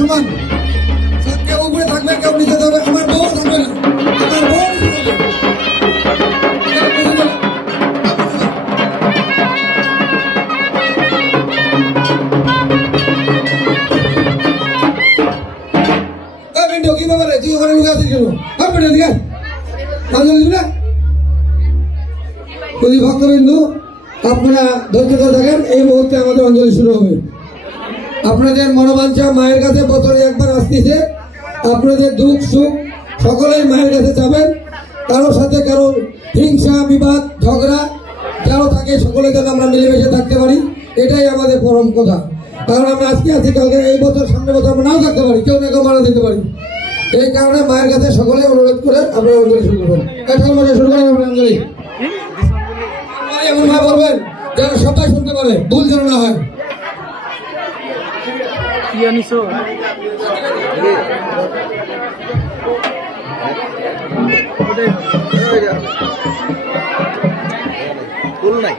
সমান কেউ উপরে থাকবে কেউ নিচে থাকবে আমার বউ থাকবে না আমার বউ কি ব্যাপার তুই ওখানে লুকে আসিস কেন ভক্তবিন্দু আপনারা ধৈর্যতা থাকেন এই মুহূর্তে আমাদের অঞ্জলি শুরু হবে আপনাদের মনোবাঞ্ছা মায়ের কাছে বছরে একবার আসতেছে আপনাদের দুঃখ সুখ সকলেই মায়ের কাছে যাবেন কারোর সাথে কারো হিংসা বিবাদ ঝগড়া যারা থাকে সকলে যেন আমরা মিলেমিশে থাকতে পারি এটাই আমাদের পরম কথা কারণ আমরা আজকে আছি কালকে এই বছর সামনের বছর আমরা নাও থাকতে পারি কেউ না কেউ মারা দিতে পারি এই কারণে মায়ের কাছে সকলে অনুরোধ করে আপনারা অঞ্জলি শুরু করবেন শুরু করেন আপনার অঞ্জলি এমন ভাবে বলবেন যেন সবাই শুনতে পারে ভুল যেন না হয় ফুল নাই